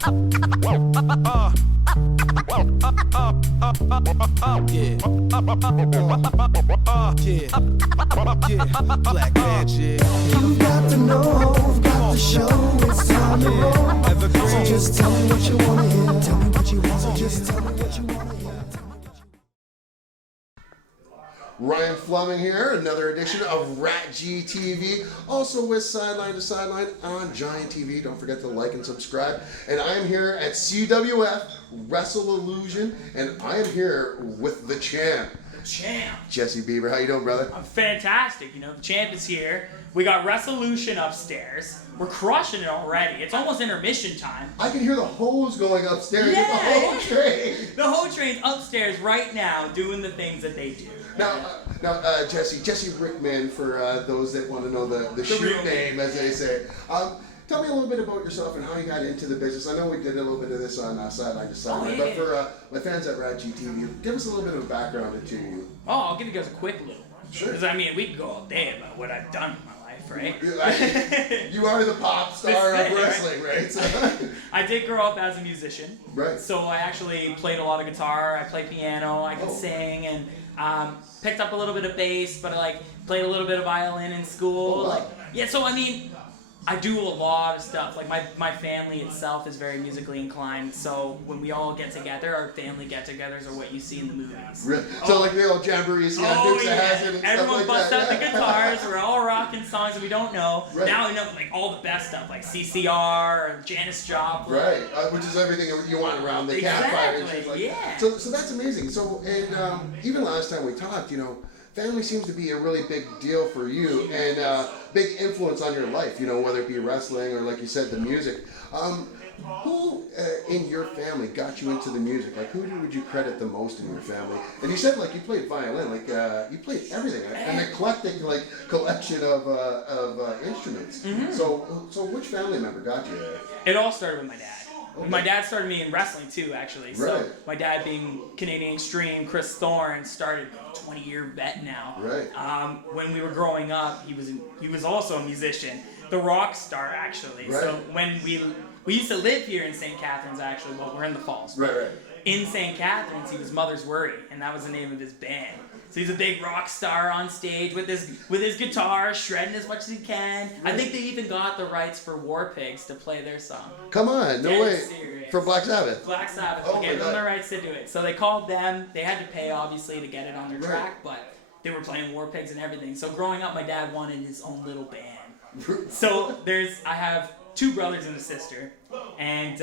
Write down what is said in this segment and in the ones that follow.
Black magic. You got to know, got to show, it's time to roll. So just tell me what you wanna hear. Tell me what you want. So just tell me what you wanna hear. Ryan Fleming here, another edition of RatG TV, also with Sideline to Sideline on Giant TV. Don't forget to like and subscribe. And I am here at CWF Wrestlusion, and I am here with the champ. Champ. Jesse Bieber, how you doing, brother? I'm fantastic. You know, the champ is here. We got Wrestlusion upstairs. We're crushing it already. It's almost intermission time. I can hear the hose going upstairs with the Yeah. whole train. The whole train's upstairs right now doing the things that they do. Now, Jesse Rickman, for those that want to know the shoot name, as they say. Tell me a little bit about yourself and how you got into the business. I know we did a little bit of this on Sideline to Sideline, but for my fans at RatG TV, give us a little bit of a background to you. Oh, I'll give you guys a quick little. Sure. Because, I mean, we could go all day about what I've done in my life, right? You are the pop star of wrestling, right? So. I did grow up as a musician. Right. So I actually played a lot of guitar, I played piano, I could sing, and picked up a little bit of bass, but I played a little bit of violin in school. Oh, wow. So I mean, I do a lot of stuff. Like my family itself is very musically inclined, so when we all get together, our family get-togethers are what you see in the movies. Really? So like the old jamborees, Dukes of Hazzard and Everyone stuff like busts that. out the guitars. We're all rocking songs that we don't know. Right. Now we know like all the best stuff, like CCR or Janis Joplin. Right, which is everything you want around the campfire and shit like yeah. So that's amazing. So, and even last time we talked, you know, family seems to be a really big deal for you and big influence on your life, you know, whether it be wrestling or, like you said, the music. Who in your family got you into the music? Like, who would you credit the most in your family? And you said, like, you played violin, like, you played everything, an eclectic, like, collection of instruments. Mm-hmm. So which family member got you there? It all started with my dad. Okay. My dad started me in wrestling too, actually. So Right. my dad being Canadian Extreme, Chris Thorne, started 20-year vet now. Right. When we were growing up, he was also a musician, the rock star actually. Right. So when we used to live here in St. Catharines actually. Well, we're in the Falls. Right. In St. Catharines, he was Mother's Worry, and that was the name of his band. So he's a big rock star on stage with his guitar, shredding as much as he can. Right. I think they even got the rights for War Pigs to play their song. Come on, no Dead way. serious. From Black Sabbath. Black Sabbath Oh gave my them God. the rights to do it. So they called them. They had to pay, obviously, to get it on their Right. track, but they were playing War Pigs and everything. So growing up, my dad wanted his own little band. So I have two brothers and a sister, and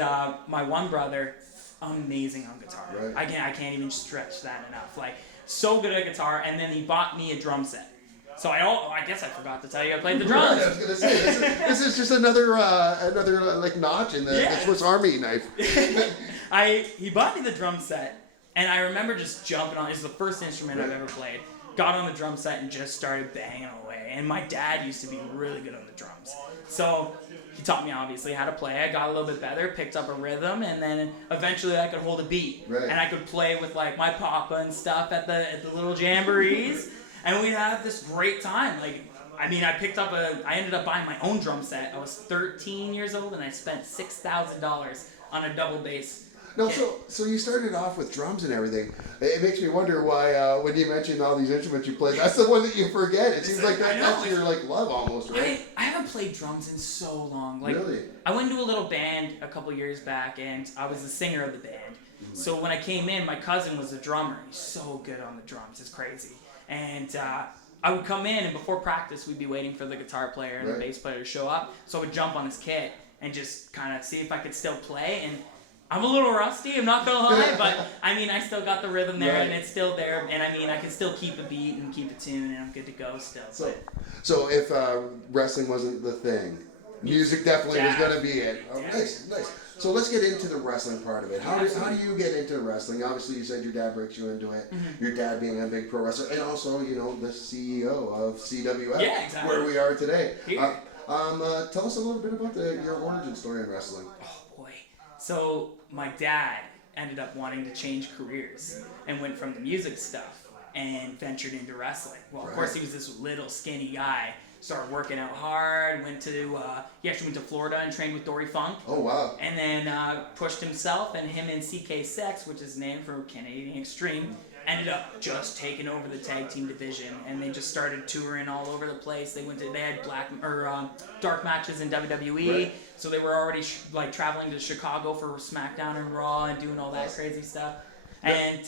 my one brother, amazing on guitar. Right. I can't even stretch that enough. Like, so good at guitar, and then he bought me a drum set. So I guess I forgot to tell you I played the drums. Right, I was gonna say this is just another like notch in the Swiss Army knife. He bought me the drum set, and I remember just jumping on. It's the first instrument I've ever played. Got on the drum set and just started banging away. And my dad used to be really good on the drums, so he taught me obviously how to play. I got a little bit better, picked up a rhythm, and then eventually I could hold a beat, Right. and I could play with like my papa and stuff at the little jamborees, and we'd have this great time. Like, I mean, I ended up buying my own drum set. I was 13 years old, and I spent $6,000 on a double bass. No, so you started off with drums and everything. It makes me wonder why when you mentioned all these instruments you played, that's the one that you forget. It seems like that's your like love almost, right? I haven't played drums in so long. Like, Really? I went into a little band a couple years back, and I was the singer of the band. Mm-hmm. So when I came in, my cousin was the drummer. He's so good on the drums, it's crazy. And I would come in, and before practice, we'd be waiting for the guitar player and the bass player to show up. So I would jump on his kit and just kind of see if I could still play. And I'm a little rusty, I'm not gonna lie, but I mean, I still got the rhythm there, and it's still there, and I mean, I can still keep a beat and keep a tune, and I'm good to go still. So if wrestling wasn't the thing, music definitely was gonna be it. Oh, nice. So let's get into the wrestling part of it. How do you get into wrestling? Obviously, you said your dad breaks you into it. Mm-hmm. Your dad being a big pro wrestler, and also, you know, the CEO of CWF, where we are today. Tell us a little bit about your origin story in wrestling. Oh boy. So my dad ended up wanting to change careers and went from the music stuff and ventured into wrestling. Well, of course, he was this little skinny guy started working out hard. He actually went to Florida and trained with Dory Funk. Oh wow. And then pushed himself, and him and CK6, which is named for Canadian Extreme, ended up just taking over the tag team division, and they just started touring all over the place. They had dark matches in WWE, Right. so they were already traveling to Chicago for SmackDown and Raw and doing all that crazy stuff. And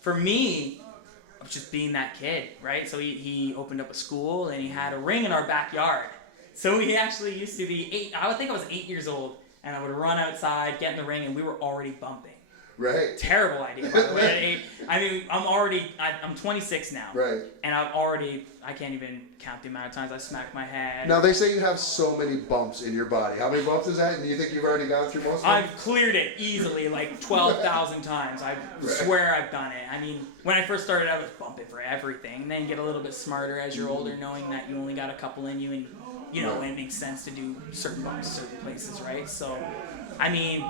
for me, I was just being that kid, right? So he opened up a school, and he had a ring in our backyard. So he actually used to be I would think I was 8 years old, and I would run outside, get in the ring, and we were already bumping. Right. Terrible idea, by the way. At 8, I mean, I'm 26 now. Right. And I can't even count the amount of times I smacked my head. Now they say you have so many bumps in your body. How many bumps is that? And do you think you've already gone through most of them? I've cleared it easily, like 12,000 times. I swear I've done it. I mean, when I first started, I was bumping for everything. And then you get a little bit smarter as you're older, knowing that you only got a couple in you, and and it makes sense to do certain bumps, certain places, right? So, I mean,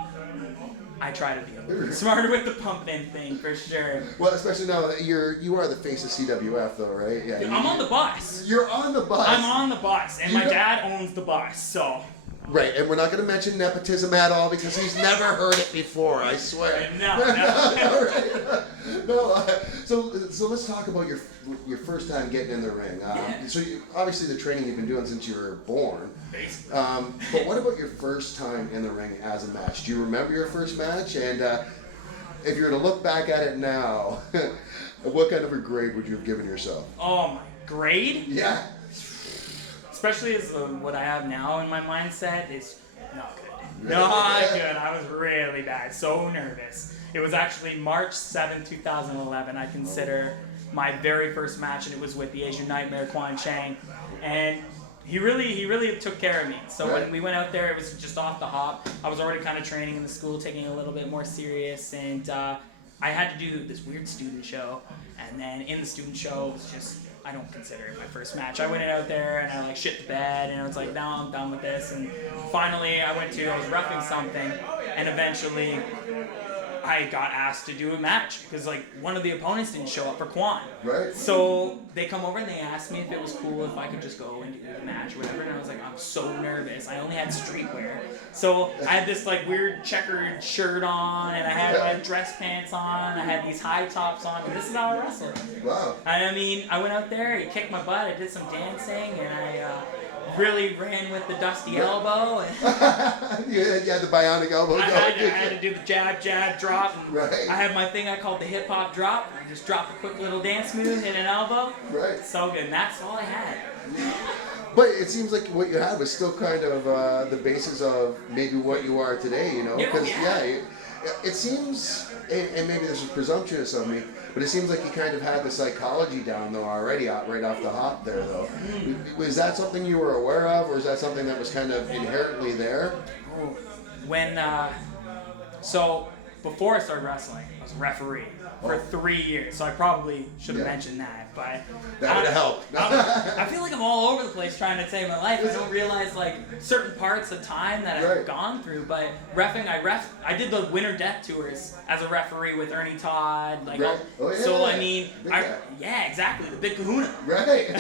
I try to be a little bit smarter with the pumping thing for sure. Well, especially now that you are the face of CWF though, right? Yeah. I'm on the bus. You're on the bus. I'm on the bus, and my dad owns the bus, so. Right, and we're not going to mention nepotism at all because he's never heard it before. I swear. No. Right. No. So let's talk about your first time getting in the ring. So obviously the training you've been doing since you were born. Basically. But what about your first time in the ring as a match? Do you remember your first match? And if you were to look back at it now, what kind of a grade would you have given yourself? Oh, my grade? Yeah. Especially as what I have now in my mindset is not good. Not good. I was really bad. So nervous. It was actually March 7th, 2011. I consider my very first match, and it was with the Asian Nightmare, Quan Chang. And he really took care of me. So when we went out there, it was just off the hop. I was already kind of training in the school, taking it a little bit more serious, and I had to do this weird student show. And then in the student show, it was just, I don't consider it my first match. I went out there and I shit the bed, and I was like, no, I'm done with this. And finally I was reffing something, and eventually I got asked to do a match because one of the opponents didn't show up for Quan. Right. So they come over and they asked me if it was cool if I could just go and do the match or whatever, and I was like, I'm so nervous. I only had streetwear. So I had this weird checkered shirt on, and I had dress pants on, I had these high tops on, and this is how I wrestled. Wow. And I mean, I went out there, he kicked my butt, I did some dancing, and I really ran with the dusty elbow. And you had the bionic elbow. I had to do the jab, drop. And Right. I had my thing I called the hip hop drop. I just drop a quick little dance move, hit an elbow. Right. So good. And that's all I had. But it seems like what you had was still kind of the basis of maybe what you are today, Because it seems, and maybe this is presumptuous of me, but it seems like you kind of had the psychology down though already, right off the hop there though. Was that something you were aware of, or is that something that was kind of inherently there? When so before I started wrestling, I was a referee for 3 years. So I probably should have mentioned that, but That would have helped. I feel like I'm all over the place trying to save my life. I don't realize certain parts of time that I've gone through. But reffing, I did the Winter Death Tours as a referee with Ernie Todd. So I mean, exactly, the Big Kahuna. Right.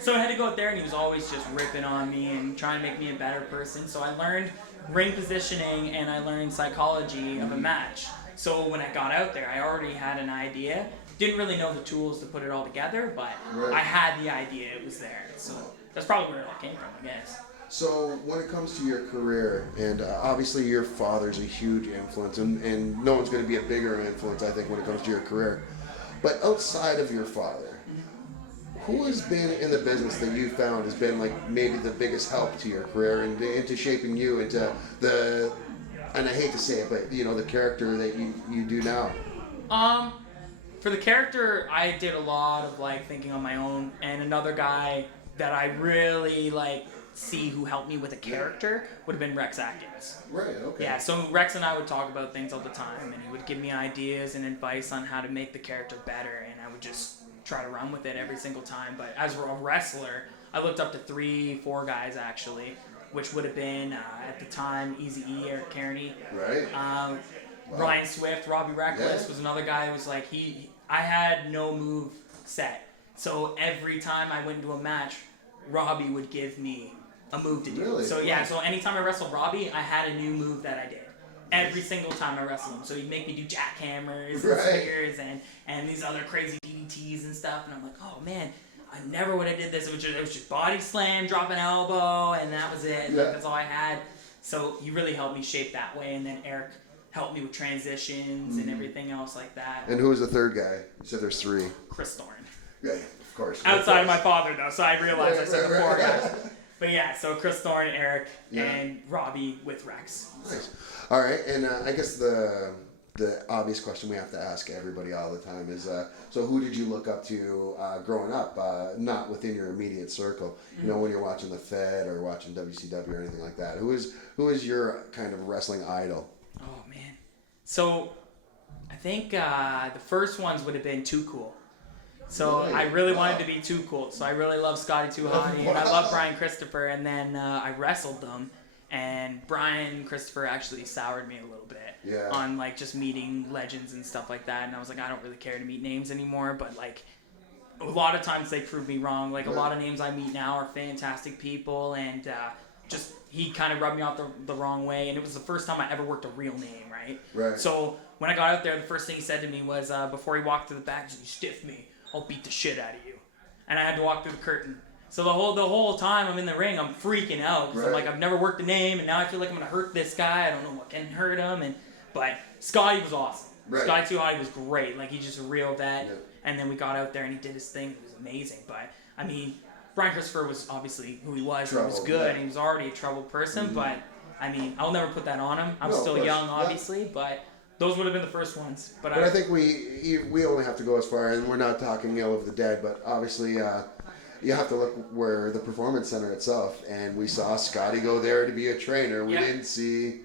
So I had to go out there, and he was always just ripping on me and trying to make me a better person. So I learned ring positioning, and I learned psychology of a match. So when I got out there, I already had an idea. Didn't really know the tools to put it all together, but I had the idea. It was there. So that's probably where it all came from, I guess. So when it comes to your career, and obviously your father's a huge influence, and no one's going to be a bigger influence, I think, when it comes to your career. But outside of your father, who has been in the business that you found has been maybe the biggest help to your career and into shaping you into the, and I hate to say it, but the character that you do now? For the character, I did a lot of thinking on my own, and another guy that I really see who helped me with a character would have been Rex Atkins. Right, okay. Yeah, so Rex and I would talk about things all the time, and he would give me ideas and advice on how to make the character better, and I would just try to run with it every single time. But as a wrestler, I looked up to 3-4 guys actually, which would have been at the time Eazy-E, Eric Kearney, right, Ryan Swift, Robbie Reckless was another guy who was I had no move set, so every time I went into a match, Robbie would give me a move to do. Really? So yeah, so anytime I wrestled Robbie, I had a new move that I did. Every single time I wrestled him. So he'd make me do jackhammers and spears and these other crazy DDTs and stuff. And I'm like, oh man, I never would have did this. It was just body slam, drop an elbow, and that was it. Like, that's all I had. So he really helped me shape that way. And then Eric helped me with transitions and everything else like that. And who was the third guy? You said there's three. Chris Thorne. Yeah, of course. Outside of my father, though, so I realized I said the four guys. But yeah, so Chris Thorne, Eric, and Robbie with Rex. Nice. All right, and I guess the obvious question we have to ask everybody all the time is, so who did you look up to growing up, not within your immediate circle? You know, when you're watching the Fed or watching WCW or anything like that. Who is your kind of wrestling idol? Oh man, so I think the first ones would have been Too Cool. So I really wanted to be Too Cool. So I really love Scotty 2 Hotty, and I love Brian Christopher. And then I wrestled them, and Brian Christopher actually soured me a little bit on like just meeting legends and stuff like that. And I was like, I don't really care to meet names anymore. But like a lot of times they prove me wrong. Like a lot of names I meet now are fantastic people, and just he kind of rubbed me off the wrong way. And it was the first time I ever worked a real name, right? Right. So when I got out there, the first thing he said to me was before he walked to the back, he said, "You stiff me, I'll beat the shit out of you." And I had to walk through the curtain. So the whole time I'm in the ring, I'm freaking out because I'm like, I've never worked a name, and now I feel like I'm gonna hurt this guy. I don't know what can hurt him, but Scotty was awesome. Scotty 2 Hotty was great. Like he's just a real vet. And then we got out there and he did his thing. It was amazing. But I mean, Brian Christopher was obviously who he was. He was good. And he was already a troubled person. But I mean, I'll never put that on him. I'm still young, obviously, but. Those would have been the first ones, but I think we only have to go as far, and we're not talking ill of the dead, but obviously you have to look where the Performance Center itself, and we saw Scotty go there to be a trainer. We didn't see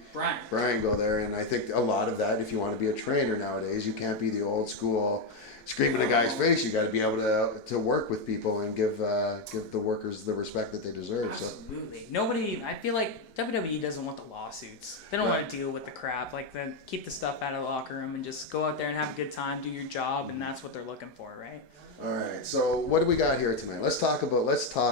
Brian go there, and I think a lot of that, if you want to be a trainer nowadays, you can't be the old school screaming in a guy's face. You got to be able to work with people and give the workers the respect that they deserve. Absolutely. Nobody. I feel like WWE doesn't want the lawsuits. They don't want to deal with the crap. Like, then keep the stuff out of the locker room and just go out there and have a good time, do your job, and that's what they're looking for, right? All right. So what do we got here tonight? Let's talk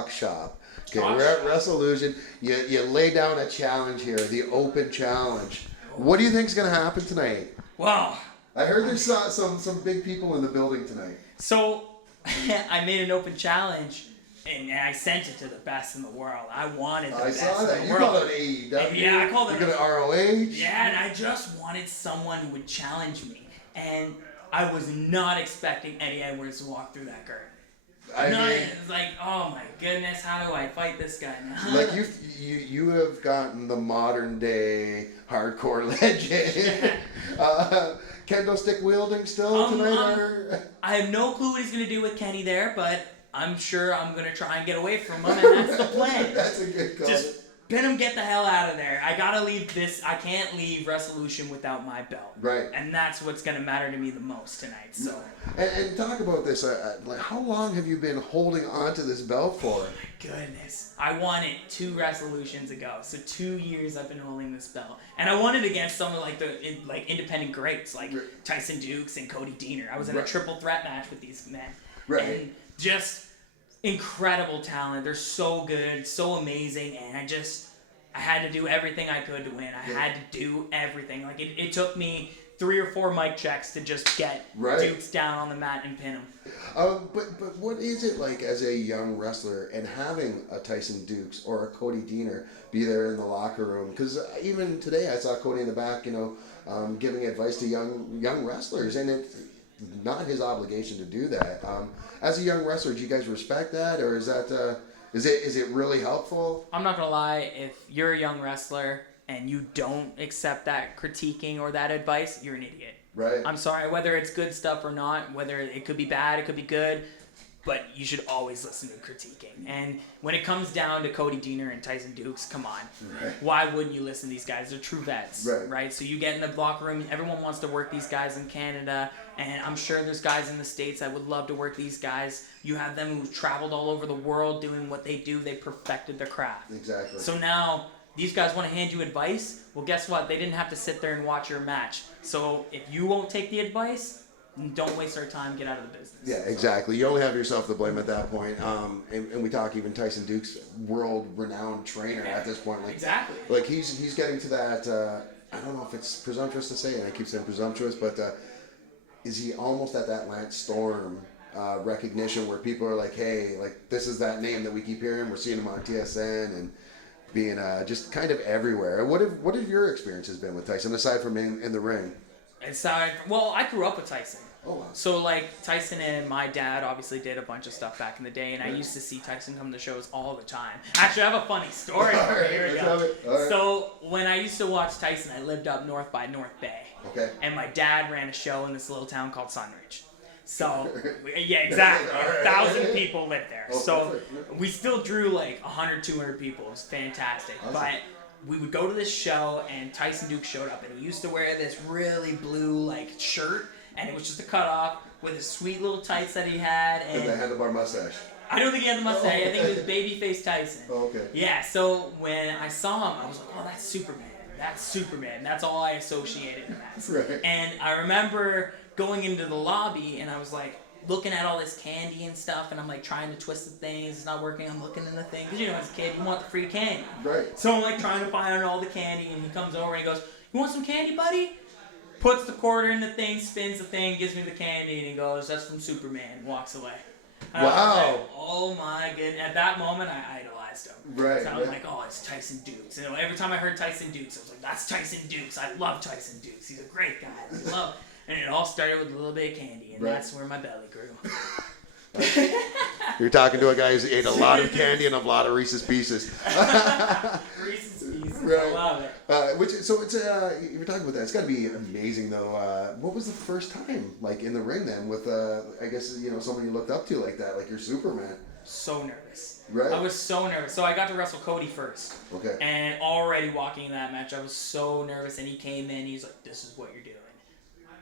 shop. Okay, we're at Wrestlusion. You lay down a challenge here, the open challenge. What do you think's gonna happen tonight? Wow. I heard there's some big people in the building tonight. So, I made an open challenge, and I sent it to the best in the world. I wanted the best in the world. You called it AEW. Yeah, I called it. You got an ROH. Yeah, and I just wanted someone who would challenge me, and I was not expecting Eddie Edwards to walk through that curtain. It's like, oh my goodness, how do I fight this guy now? Like you have gotten the modern day hardcore legend. Kendo stick wielding still tonight? I have no clue what he's gonna do with Kenny there, but I'm sure I'm gonna try and get away from him, and that's the plan. That's a good call. Just pin him, get the hell out of there. I gotta leave this. I can't leave Wrestlusion without my belt. Right. And that's what's gonna matter to me the most tonight. So. And talk about this. Like, how long have you been holding on to this belt for? Oh my goodness. I won it 2 Wrestlutions ago. So 2 years I've been holding this belt, and I won it against some of like the independent greats like Tyson Dukes and Cody Deaner. I was in a triple threat match with these men. Right. And just incredible talent. They're so good, so amazing, and I had to do everything I could to win. I had to do everything. Like it took me 3 or 4 mic checks to just get Dukes down on the mat and pin him. But what is it like as a young wrestler and having a Tyson Dukes or a Cody Deaner be there in the locker room? Because even today I saw Cody in the back, giving advice to young wrestlers, and it's not his obligation to do that. As a young wrestler, do you guys respect that, or is that is it really helpful? I'm not gonna lie. If you're a young wrestler and you don't accept that critiquing or that advice, you're an idiot. Right. I'm sorry, whether it's good stuff or not, whether it could be bad, it could be good, but you should always listen to critiquing. And when it comes down to Cody Deaner and Tyson Dukes, come on. Right. Why wouldn't you listen to these guys? They're true vets, right? So you get in the locker room, everyone wants to work these guys in Canada, and I'm sure there's guys in the States that would love to work these guys. You have them who've traveled all over the world doing what they do. They perfected their craft. Exactly. So now these guys want to hand you advice. Well, guess what? They didn't have to sit there and watch your match. So if you won't take the advice, don't waste our time. Get out of the business. Yeah, exactly. You only have yourself to blame at that point. And we talk even Tyson Duke's world-renowned trainer at this point. Like, exactly. Like he's getting to that. I don't know if it's presumptuous to say, and I keep saying presumptuous, but is he almost at that Lance Storm recognition where people are like, hey, like this is that name that we keep hearing. We're seeing him on TSN and being just kind of everywhere. What have your experiences been with Tyson aside from in the ring? Well, I grew up with Tyson. Oh, wow. So, like, Tyson and my dad obviously did a bunch of stuff back in the day, and I used to see Tyson come to shows all the time. Actually, I have a funny story. Here we go. So, when I used to watch Tyson, I lived up north by North Bay. Okay. And my dad ran a show in this little town called Sunridge. So, yeah, exactly. 1,000 people lived there. So, we still drew like 100, 200 people. It was fantastic. Awesome. But we would go to this show, and Tyson Duke showed up, and he used to wear this really blue, like, shirt, and it was just a cutoff with his sweet little tights that he had. And the handlebar mustache. I don't think he had the mustache. I think it was Babyface Tyson. Oh, okay. Yeah, so when I saw him, I was like, oh, that's Superman. That's Superman. That's all I associated him as. Right. And I remember going into the lobby, and I was like, looking at all this candy and stuff, and I'm like trying to twist the things. It's not working. I'm looking in the thing. Because, you know, as a kid, you want the free candy. Right. So I'm like trying to find all the candy, and he comes over and he goes, you want some candy, buddy? Puts the quarter in the thing, spins the thing, gives me the candy, and he goes, that's from Superman, and walks away. And wow. I was like, oh my goodness. At that moment, I idolized him. Right. So I was like, oh, it's Tyson Dukes. And every time I heard Tyson Dukes, I was like, that's Tyson Dukes. I love Tyson Dukes. He's a great guy. I love. And it all started with a little bit of candy, and that's where my belly grew. You're talking to a guy who's ate a lot of candy and a lot of Reese's Pieces. Reese's Pieces, Right. I love it. So it's you were talking about that. It's got to be amazing though. What was the first time like in the ring then with I guess someone you looked up to like that, like your Superman? So nervous. Right. I was so nervous. So I got to wrestle Cody first. Okay. And already walking in that match, I was so nervous. And he came in. He's like, "This is what you're doing."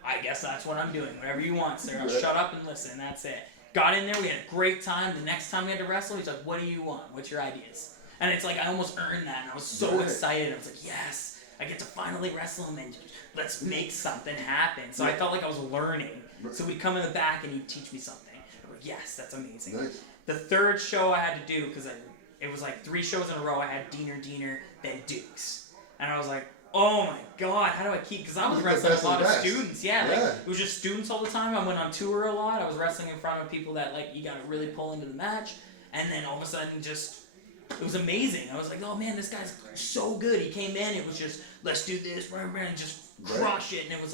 I guess that's what I'm doing. Whatever you want, sir. I'll shut up and listen. That's it. Got in there. We had a great time. The next time we had to wrestle, he's like, "What do you want? What's your ideas?" And it's like I almost earned that. And I was so excited. I was like, "Yes, I get to finally wrestle him and let's make something happen." So I felt like I was learning. So we'd come in the back and he'd teach me something. I'm like, "Yes, that's amazing." Nice. The third show I had to do, because it was like 3 shows in a row, I had Diener, then Dukes. And I was like, oh my God, how do I keep, because I was wrestling a lot of students. Yeah, like it was just students all the time. I went on tour a lot. I was wrestling in front of people that like you got to really pull into the match. And then all of a sudden it was amazing. I was like, oh man, this guy's so good. He came in, it was just, let's do this, and just crush it. And it was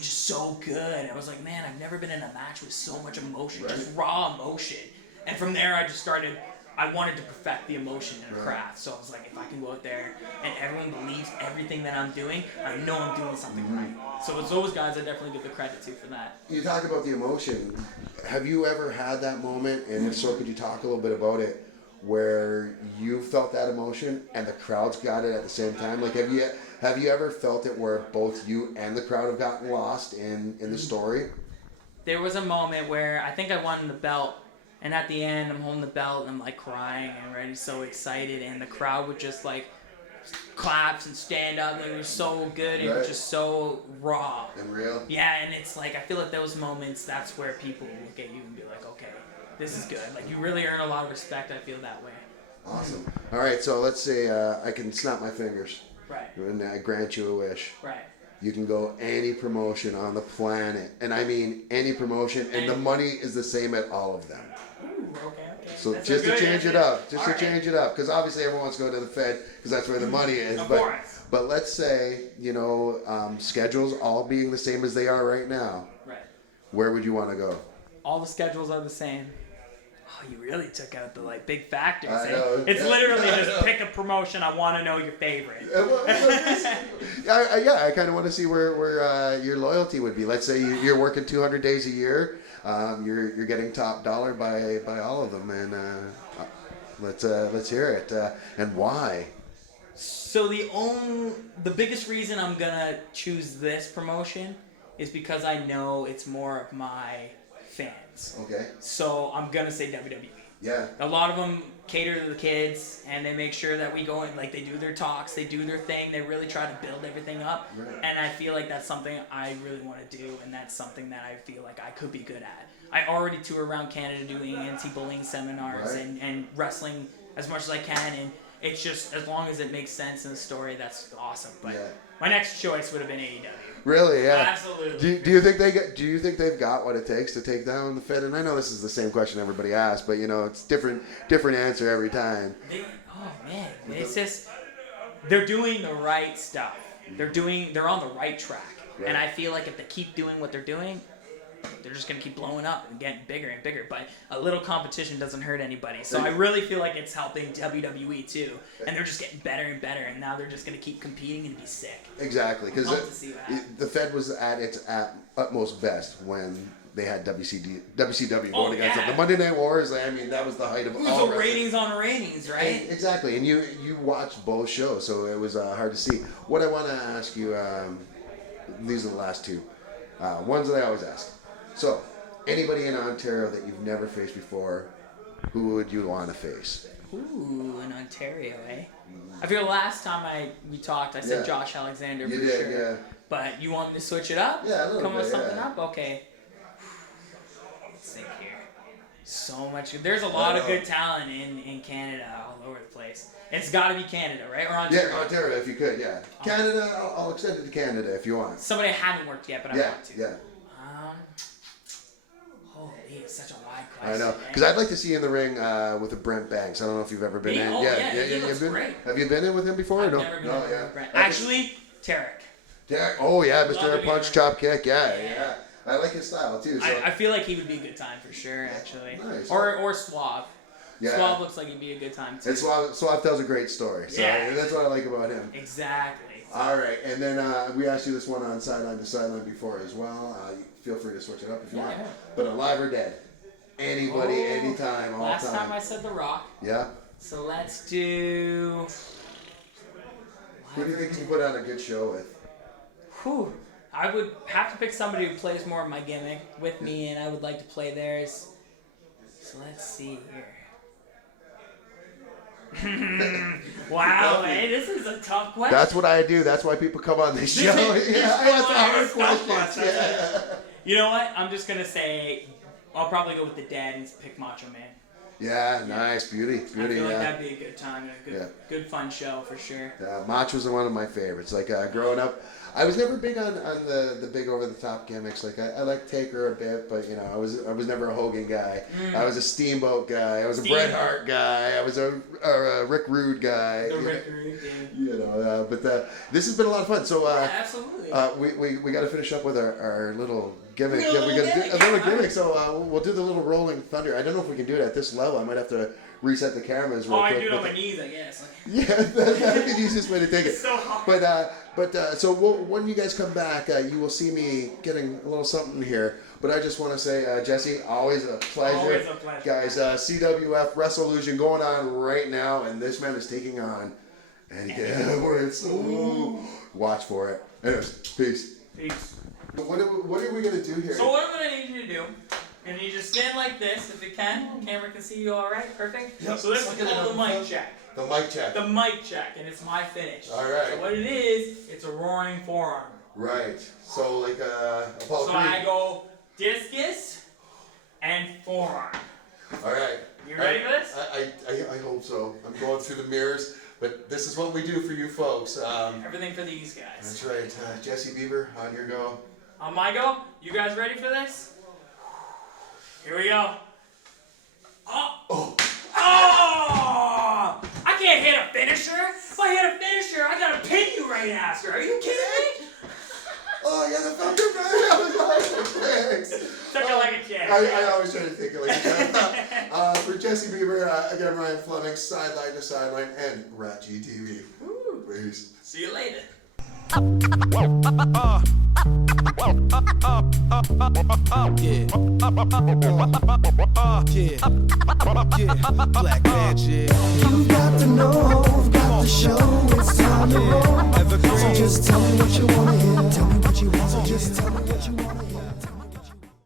just so good. I was like, man, I've never been in a match with so much emotion, just raw emotion. And from there, I wanted to perfect the emotion in a craft. So I was like, if I can go out there and everyone believes everything that I'm doing, I know I'm doing something right. So it's those guys I definitely give the credit to for that. You talk about the emotion. Have you ever had that moment, and if so, could you talk a little bit about it, where you felt that emotion and the crowd's got it at the same time? Like, have you ever felt it where both you and the crowd have gotten lost in the story? There was a moment where I think I won the belt, and at the end I'm holding the belt and I'm like crying and ready, so excited, and the crowd would just like claps and stand up, and it was so good. It was just so raw and real. Yeah, and it's like I feel like those moments, that's where people look at you and be like, okay, this is good. Like you really earn a lot of respect. I feel that way. Awesome. All right, so let's say I can snap my fingers. Right. And I grant you a wish. Right. You can go any promotion on the planet, and I mean any promotion, and the money is the same at all of them. Ooh, okay. So that's just to change it up, because obviously everyone wants to go to the Fed because that's where the money is. Of course. But let's say schedules all being the same as they are right now. Right. Where would you want to go? All the schedules are the same. Oh, you really took out the like big factors. I know. It's literally just pick a promotion. I want to know your favorite. I kind of want to see where your loyalty would be. Let's say you're working 200 days a year. You're getting top dollar by all of them, and let's hear it. And why? So the biggest reason I'm gonna choose this promotion is because I know it's more of my fans. Okay. So I'm gonna say WWE. Yeah. A lot of them cater to the kids, and they make sure that we go in, like, they do their talks, they do their thing, they really try to build everything up. Right. And I feel like that's something I really want to do, and that's something that I feel like I could be good at. I already tour around Canada doing anti-bullying seminars Right. and wrestling as much as I can, and it's just, as long as it makes sense in the story, that's awesome. But my next choice would have been AEW. Really? Yeah. Absolutely. Do you think they've got what it takes to take down the Fed? And I know this is the same question everybody asks, but you know it's different answer every time. Oh man, it's just they're doing the right stuff. They're on the right track, and I feel like if they keep doing what they're doing, they're just gonna keep blowing up and getting bigger and bigger. But a little competition doesn't hurt anybody. So I really feel like it's helping WWE too, and they're just getting better and better. And now they're just gonna keep competing and be sick. Exactly, because the happens. Fed was at its utmost best when they had WCW going against them. The Monday Night Wars. I mean, that was the height of all So wrestling. ratings on ratings, right? Exactly, and you watched both shows, so it was hard to see. What I want to ask you, these are the last two ones that I always ask. So, anybody in Ontario that you've never faced before, who would you want to face? Ooh, in Ontario, eh? I feel last time we talked, I said Josh Alexander for sure. Yeah. But you want me to switch it up? Yeah, a little Come with bit, something yeah. up? Okay. Let's think here. So much. There's a lot of good talent in Canada all over the place. It's got to be Canada, right? Or Ontario? Yeah, Ontario, if you could, yeah. Canada, I'll extend it to Canada if you want. Somebody I haven't worked yet, but I want to. Yeah. Holy, it's such a wide question. I know, because I'd like to see you in the ring with a Brent Banks. I don't know if you've ever been in. Oh, yeah, he looks been, great. Have you been in with him before? I've or no? never been No, in yeah. with Brent. Actually, Tarek. Oh yeah, Love Mr. the Punch Bieber. Chop Kick. Yeah. I like his style too. So. I feel like he would be a good time for sure, actually. Nice. Or Suave. Yeah. Suave looks like he'd be a good time too. And Suave tells a great story. So that's what I like about him. Exactly. All right, and then we asked you this one on Sideline to Sideline before as well. Feel free to switch it up if you want. Yeah. But alive or dead? Anybody, anytime, all Last time. time I said The Rock. Yeah. So let's do. Who do you think you put on a good show with? Whew. I would have to pick somebody who plays more of my gimmick with me, and I would like to play theirs. So let's see here. Wow, hey, this is a tough question. That's what I do. That's why people come on this show. That's a hard question. Yeah. You know what? I'm just gonna say I'll probably go with the dad and pick Macho Man. Yeah, nice, beauty, I feel like yeah. that'd be a good time, and a good fun show for sure. Macho's one of my favorites. Like growing up, I was never big on the big over the top gimmicks. Like I like Taker a bit, but you know I was never a Hogan guy. I was a Steamboat guy. I was a Bret Hart guy. I was a Rick Rude guy. Rick Rude, You know, but this has been a lot of fun. So absolutely. we got to finish up with our little gimmick. We got to do a little gimmick. So we'll do the little rolling thunder. I don't know if we can do it at this level. I might have to reset the cameras real quick. I do it on my knees, I guess. Yeah, that'd be the easiest way to take it. So hard. But so when you guys come back, you will see me getting a little something here. But I just want to say, Jesse, always a pleasure. Always a pleasure. Guys, CWF Wrestlusion going on right now, and this man is taking on Eddie Edwards. Ooh, watch for it. Anyways, peace. Peace. What are we gonna do here? So what I'm gonna need you to do, and you just stand like this if you can. Camera can see you all right. Perfect. Yep. So this is called the mic check. The mic check. The mic check, and it's my finish. All right. So what it is, it's a roaring forearm. Right. So like Apollo So Creed. I go discus and forearm. All right. You ready for this? I hope so. I'm going through the mirrors, but this is what we do for you folks. Everything for these guys. That's right. Jesse Bieber, on your go. On my go. You guys ready for this? Here we go. Oh! I can't hit a finisher. If I hit a finisher, I gotta pin you right after. Are you kidding me? Oh, yeah, the thunder that was awesome. Thanks. Took it like a champ. I always try to think it like a champ. For Jesse Bieber, again, Ryan Fleming, Sideline to Sideline, and RatG TV. Peace. See you later. Black magic. You've got to know, got to show, it's time to roll. So just tell me what you wanna hear. Tell me what you want, so just tell me what you want.